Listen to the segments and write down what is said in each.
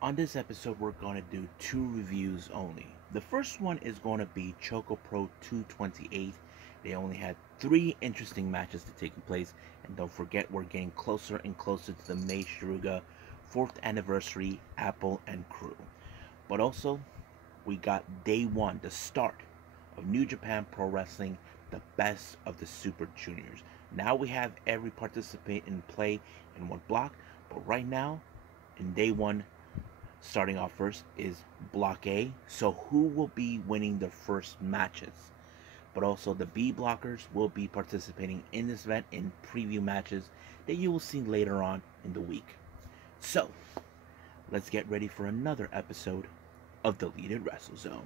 On this episode, we're going to do two reviews only. The first one is going to be ChocoPro 228. They only had three interesting matches to take place, and don't forget we're getting closer and closer to the Mei Shiruga 4th anniversary Apple and crew. But also, we got day one, the start of New Japan Pro Wrestling, the best of the Super Juniors. Now we have every participant in play in one block, but right now, in day one, starting off first is Block A. So who will be winning the first matches? But also the B blockers will be participating in this event in preview matches that you will see later on in the week. So let's get ready for another episode of Deleted Wrestle Zone.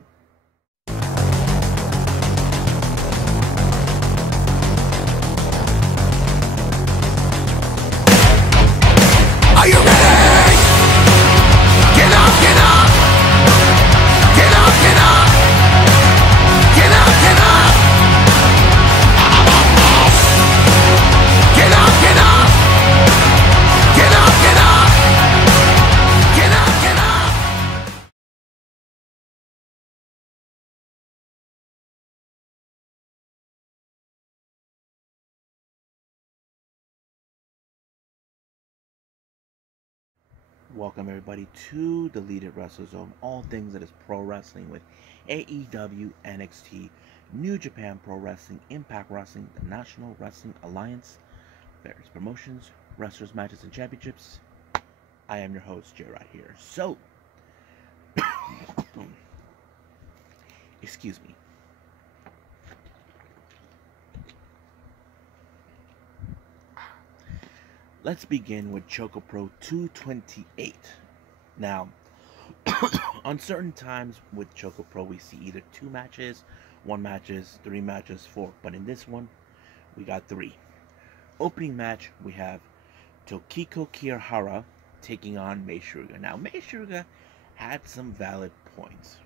Are you ready? Get up, get up! Get up, get up! Get up, get up! Get up, get up! Get up, get up! Get up, get up! Welcome everybody to Deleted Wrestle Zone, all things that is pro wrestling with AEW, NXT, New Japan Pro Wrestling, Impact Wrestling, the National Wrestling Alliance, various promotions, wrestlers, matches, and championships. I am your host, Jay, right here. So, excuse me. Let's begin with ChocoPro 228. Now, on certain times with ChocoPro, we see either two matches, one matches, three matches, four. But in this one, we got three. Opening match, we have Tokiko Kirihara taking on Mei Shiruga. Now, Mei Shiruga had some valid points.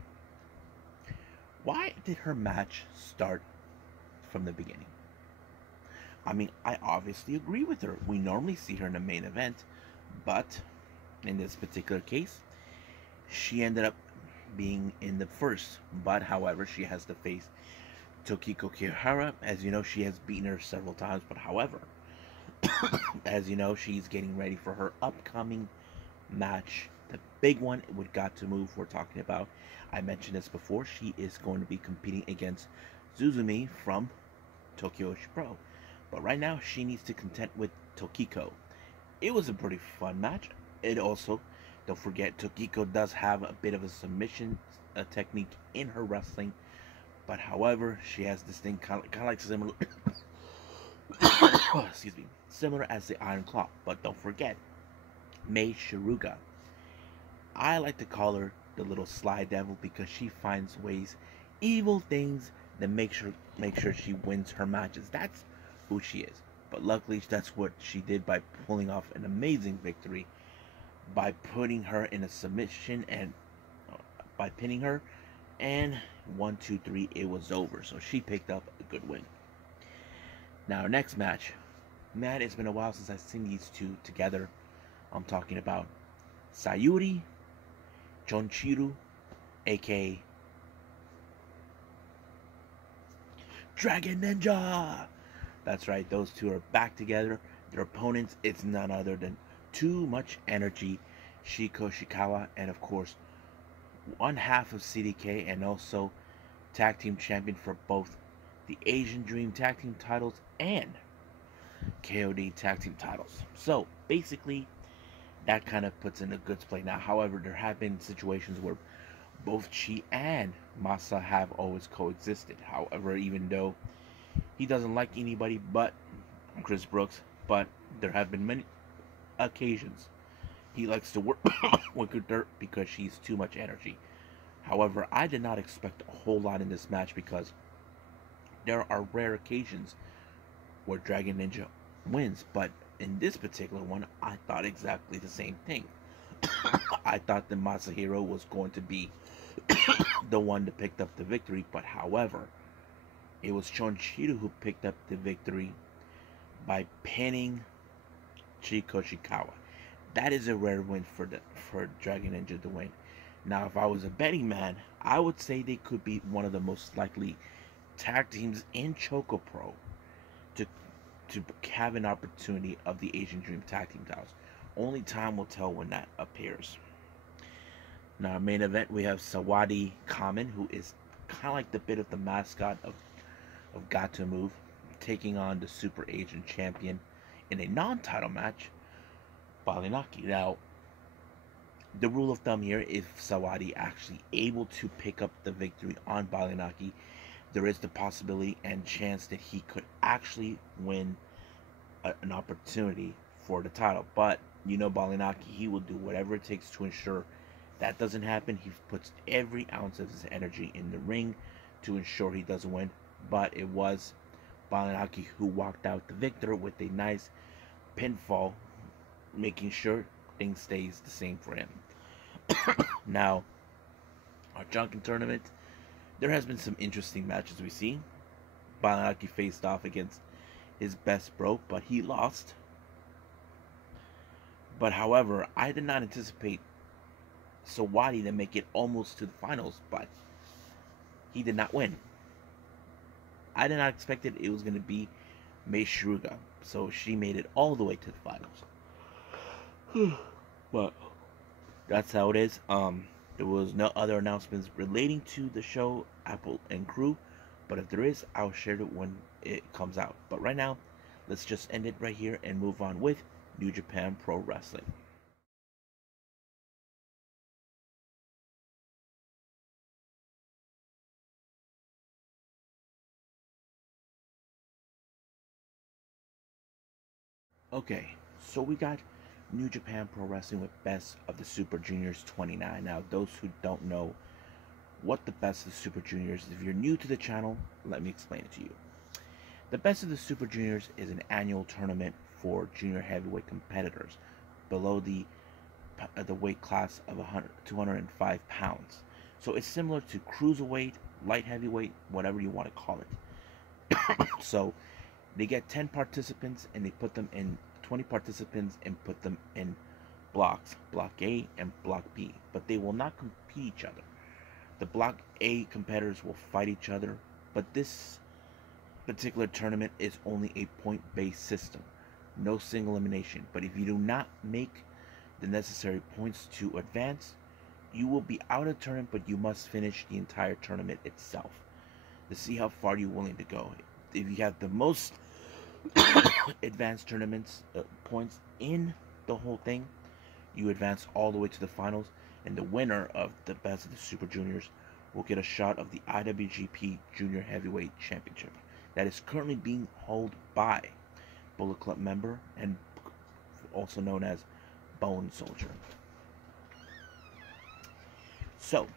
Why did her match start from the beginning? I mean, I obviously agree with her. We normally see her in the main event, but in this particular case, she ended up being in the first. But however, she has to face Tokiko Kirihara. As you know, she has beaten her several times. But however, as you know, she's getting ready for her upcoming match. The big one with Got to Move we're talking about. I mentioned this before. She is going to be competing against Zuzumi from Tokyo Pro. But right now, she needs to contend with Tokiko. It was a pretty fun match. It also, don't forget, Tokiko does have a bit of a submission technique in her wrestling. But however, she has this thing kind of like similar, excuse me, similar as the Iron Claw. But don't forget, Mei Shiruga. I like to call her the little sly devil because she finds ways, evil things that make sure she wins her matches. That's who she is. But luckily, that's what she did by pulling off an amazing victory by putting her in a submission and by pinning her. And 1, 2, 3, it was over. So she picked up a good win. Now, our next match. Man, it's been a while since I've seen these two together. I'm talking about Sayuri Chonchiru, aka Dragon Ninja. That's right, those two are back together. Their opponents, it's none other than Too Much Energy, Shiko Shikawa, and of course, one half of CDK, and also tag team champion for both the Asian Dream tag team titles and KOD tag team titles. So basically, that kind of puts in a good play. Now, however, there have been situations where both Chi and Masa have always coexisted. However, even though he doesn't like anybody but Chris Brooks, but there have been many occasions he likes to work with Dirt because she's too much energy. However, I did not expect a whole lot in this match because there are rare occasions where Dragon Ninja wins, but in this particular one, I thought exactly the same thing. I thought that Masahiro was going to be the one to pick up the victory, but however, it was Chonchiru who picked up the victory by pinning Chiko Shikawa. that is a rare win for Dragon Ninja to win. Now, if I was a betting man, I would say they could be one of the most likely tag teams in ChocoPro to to have an opportunity of the Asian Dream Tag Team titles. Only time will tell when that appears. Now, our main event, we have Sawadi Kamen, who is kind of like the bit of the mascot of Got to Move, taking on the Super Asian Champion in a non-title match, Balinaki. Now, the rule of thumb here, if Sawadi actually able to pick up the victory on Balinaki, there is the possibility and chance that he could actually win an opportunity for the title. But you know, Balinaki, he will do whatever it takes to ensure that doesn't happen. He puts every ounce of his energy in the ring to ensure he doesn't win. But it was Balinaki who walked out the victor with a nice pinfall, making sure things stays the same for him. Now, our Junkin tournament, there has been some interesting matches we see. Balinaki faced off against his best bro, but he lost. But however, I did not anticipate Sawadi to make it almost to the finals, but he did not win. I did not expect it was going to be Mei Shiruga, so she made it all the way to the finals. But that's how it is. There was no other announcements relating to the show, Apple and crew, but if there is, I'll share it when it comes out. But right now, let's just end it right here and move on with New Japan Pro Wrestling. Okay, so we got New Japan Pro Wrestling with Best of the Super Juniors 29. Now, those who don't know what the Best of the Super Juniors is, if you're new to the channel, let me explain it to you. The Best of the Super Juniors is an annual tournament for junior heavyweight competitors below the weight class of 205 pounds. So it's similar to cruiserweight, light heavyweight, whatever you want to call it. So they get 10 participants and they put them in 20 participants and put them in blocks, Block A and Block B, but they will not compete each other. The Block A competitors will fight each other, but this particular tournament is only a point-based system, no single elimination. But if you do not make the necessary points to advance, you will be out of tournament, but you must finish the entire tournament itself to see how far you're willing to go. If you have the most advanced tournaments points in the whole thing, you advance all the way to the finals, and the winner of the Best of the Super Juniors will get a shot of the IWGP Junior Heavyweight Championship that is currently being held by Bullet Club member and also known as Bone Soldier. So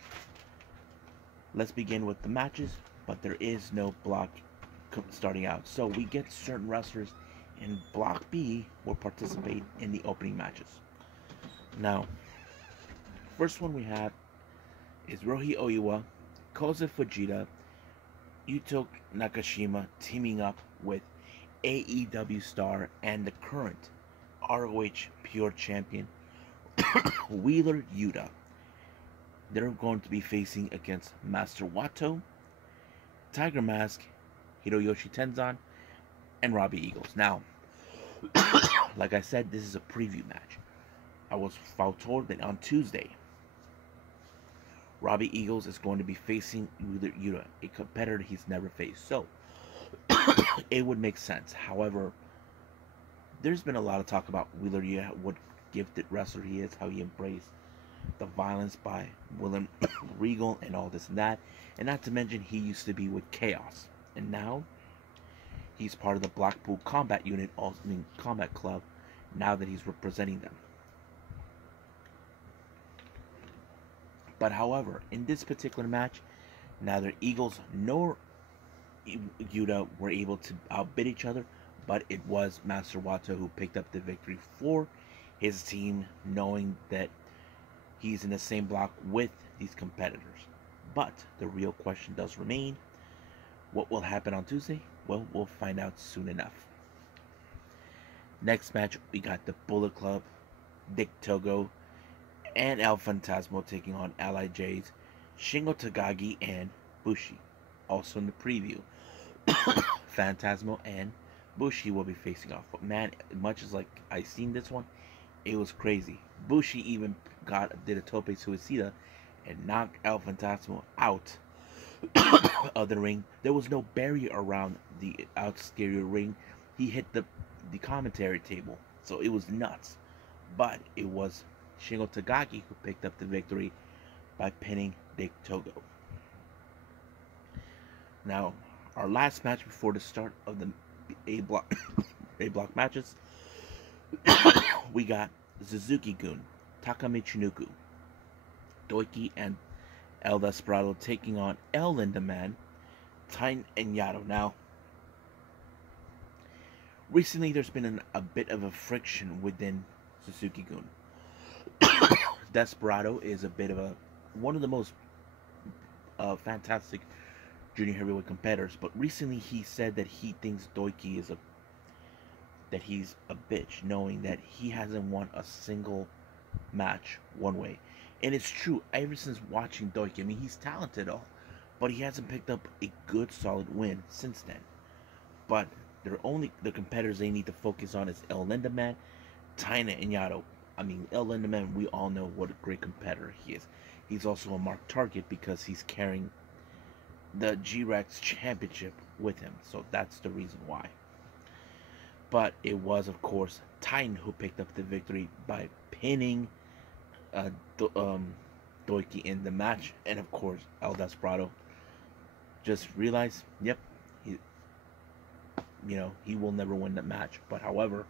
let's begin with the matches, but there is no block starting out, so we get certain wrestlers in Block B will participate in the opening matches. Now, first one we have is Rohi Oiwa, Koza Fujita, Yuto Nakashima teaming up with AEW star and the current ROH Pure Champion Wheeler Yuta. They're going to be facing against Master Wato, Tiger Mask, Hiroyoshi Tenzan, and Robbie Eagles. Now, like I said, this is a preview match. I was told that on Tuesday, Robbie Eagles is going to be facing Wheeler Yuta, a competitor he's never faced. So, it would make sense. However, there's been a lot of talk about Wheeler Yuta, what gifted wrestler he is, how he embraced the violence by William Regal and all this and that. And not to mention, he used to be with Chaos. And now, he's part of the Blackpool Combat Unit, Combat Club, now that he's representing them. But however, in this particular match, neither Eagles nor Yuta were able to outbid each other, but it was Master Wato who picked up the victory for his team, knowing that he's in the same block with these competitors. But the real question does remain, what will happen on Tuesday? Well, we'll find out soon enough. Next match, we got the Bullet Club Dick Togo, and El Fantasmo taking on LIJ's Shingo Takagi and Bushi. Also in the preview, Phantasmo and Bushi will be facing off. But man, much as like I seen this one, it was crazy. Bushi even did a tope suicida and knocked El Fantasmo out of the ring. There was no barrier around the exterior ring. He hit the commentary table, so it was nuts. But it was Shingo Takagi who picked up the victory by pinning Dick Togo. Now, our last match before the start of the A block A block matches, we got Suzuki-gun, Takami Chinuku, Doiki, and El Desperado taking on El Lindaman, Titan, and Yado. Now, recently there's been a bit of a friction within Suzuki-gun. Desperado is a bit of one of the most fantastic junior heavyweight competitors, but recently he said that he thinks Doiki is he's a bitch, knowing that he hasn't won a single match one way. And it's true, ever since watching Doiki, I mean, he's talented all, but he hasn't picked up a good solid win since then. But the competitors they need to focus on is El Lindaman, Taina, and Yado. I mean, El Lindaman, we all know what a great competitor he is. He's also a marked target because he's carrying the G-Rex championship with him, so that's the reason why. But it was, of course, Titan who picked up the victory by pinning Doiki in the match, and of course, El Desperado just realized, yep, he will never win the match. But however,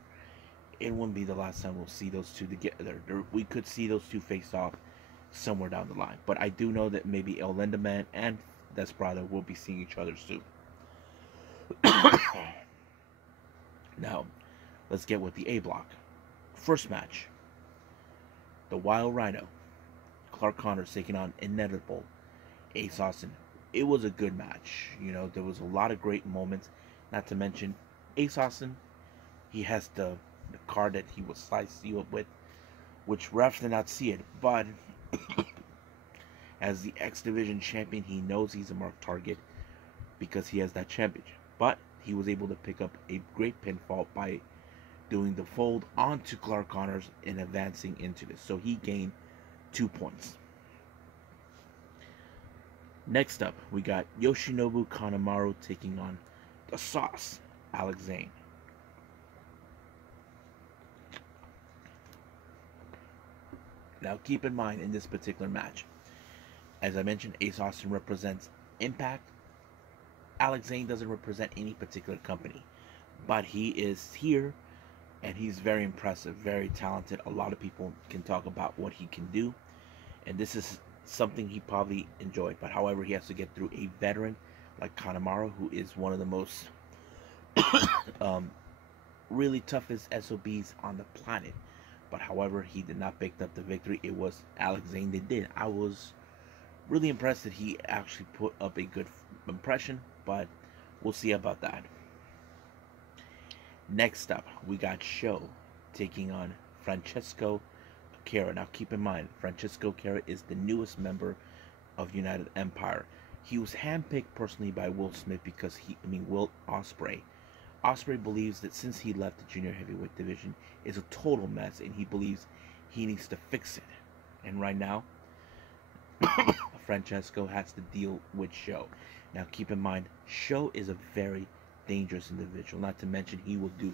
it wouldn't be the last time we'll see those two together. We could see those two face off somewhere down the line. But I do know that maybe El Lindaman and Desperado will be seeing each other soon. Now, let's get with the A block. First match, the Wild Rhino, Clark Connors taking on Inevitable Ace Austin. It was a good match. There was a lot of great moments. Not to mention, Ace Austin, he has the card that he will slice you up with, which refs did not see it, but as the X Division champion, he knows he's a marked target because he has that championship. But he was able to pick up a great pinfall by doing the fold onto Clark Connors and advancing into this. So he gained 2 points. Next up, we got Yoshinobu Kanemaru taking on the Sauce, Alex Zane. Now keep in mind, in this particular match, as I mentioned, Ace Austin represents Impact. Alex Zane doesn't represent any particular company, but he is here, and he's very impressive, very talented. A lot of people can talk about what he can do, and this is something he probably enjoyed. But however, he has to get through a veteran like Kanemaru, who is one of the most really toughest SOBs on the planet. But however, he did not pick up the victory. It was Alex Zane that did. I was really impressed that he actually put up a good impression, but we'll see about that. Next up, we got Sho taking on Francesco Akira. Now keep in mind, Francesco Akira is the newest member of United Empire. He was handpicked personally by Will Smith because Will Ospreay. Ospreay believes that since he left the junior heavyweight division, it's a total mess, and he believes he needs to fix it. And right now, Francesco has to deal with Sho. Now keep in mind, Sho is a very dangerous individual. Not to mention, he will do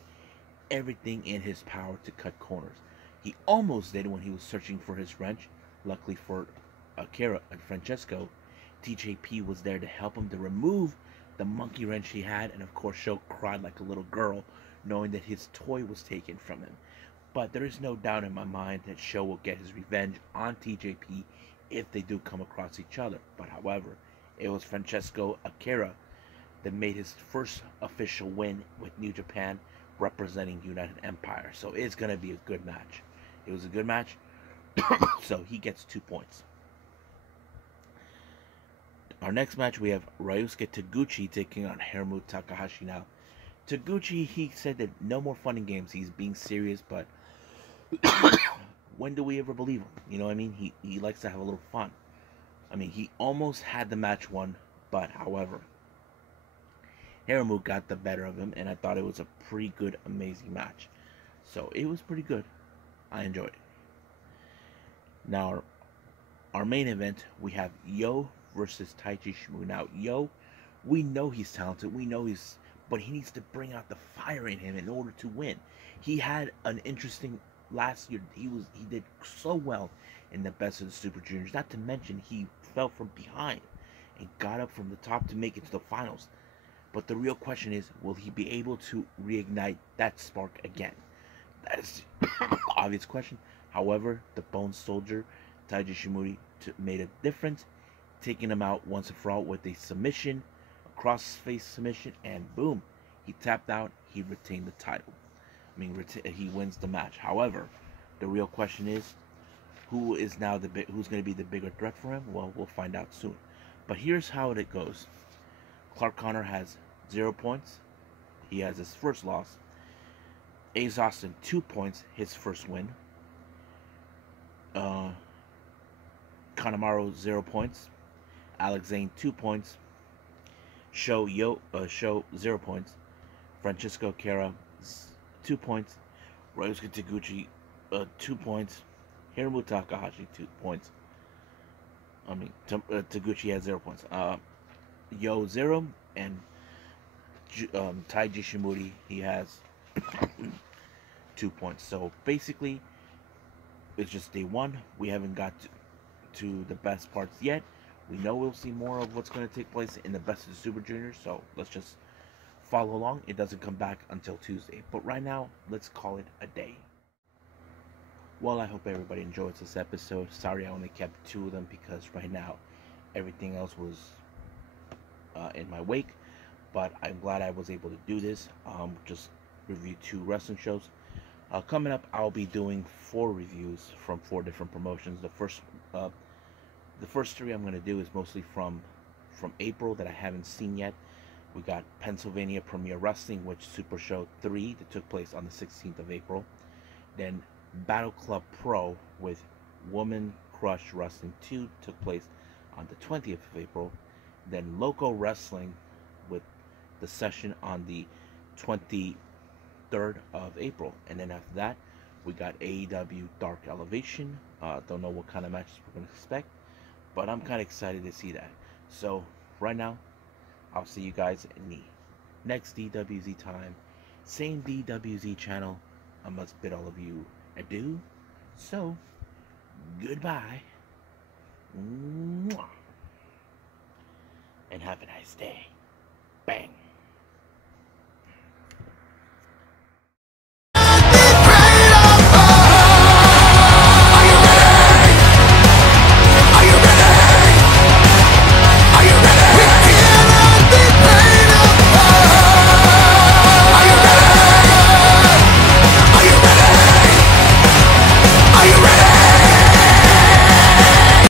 everything in his power to cut corners. He almost did when he was searching for his wrench. Luckily for Akira and Francesco, TJP was there to help him to remove the monkey wrench he had, and of course Sho cried like a little girl knowing that his toy was taken from him. But there is no doubt in my mind that Sho will get his revenge on TJP if they do come across each other. But however, it was Francesco Akira that made his first official win with New Japan representing United Empire. So it's going to be a good match. It was a good match. So he gets 2 points. Our next match, we have Ryusuke Taguchi taking on Hiromu Takahashi. Now, Taguchi, he said that no more fun and games. He's being serious, but when do we ever believe him? You know what I mean? He likes to have a little fun. I mean, he almost had the match won, but however, Hiromu got the better of him, and I thought it was a pretty good, amazing match. So it was pretty good. I enjoyed it. Now, our main event, we have Yo versus Taiji Shimura. Now, Yo, we know he's talented. We know but he needs to bring out the fire in him in order to win. He had an interesting last year. He did so well in the Best of the Super Juniors. Not to mention he fell from behind and got up from the top to make it to the finals. But the real question is, will he be able to reignite that spark again? That is the obvious question. However, the Bone Soldier, Taiji Shimura, made a difference, taking him out once and for all with a submission, a cross-face submission, and boom, he tapped out. He retained the title. I mean, he wins the match. However, the real question is, who's going to be the bigger threat for him? Well, we'll find out soon. But here's how it goes. Clark Connor has 0 points. He has his first loss. Ace Austin 2 points, his first win. Kanemaru 0 points. Alex Zane 2 points. Sho 0 points. Francisco Kara 2 points. Ryosuke Taguchi 2 points. Hiromu Takahashi 2 points. I mean, Taguchi has 0 points. Yo 0, and Taiji Shimura, he has 2 points. So basically, it's just day 1. We haven't got to the best parts yet. We know we'll see more of what's going to take place in the Best of the Super Juniors, so let's just follow along. It doesn't come back until Tuesday, but right now, let's call it a day. Well, I hope everybody enjoys this episode. Sorry I only kept 2 of them because right now everything else was in my wake, but I'm glad I was able to do this. Just review 2 wrestling shows. Coming up, I'll be doing 4 reviews from 4 different promotions. The first 3 I'm going to do is mostly from April that I haven't seen yet. We got Pennsylvania Premier Wrestling, which Super Show 3 that took place on the 16th of April. Then Battle Club Pro with Woman Crush Wrestling 2 took place on the 20th of April. Then Loco Wrestling with the session on the 23rd of April. And then after that, we got AEW Dark Elevation. Don't know what kind of matches we're going to expect, but I'm kind of excited to see that. So right now, I'll see you guys in the next DWZ time. Same DWZ channel. I must bid all of you adieu. So, goodbye. Mwah. And have a nice day. Bang.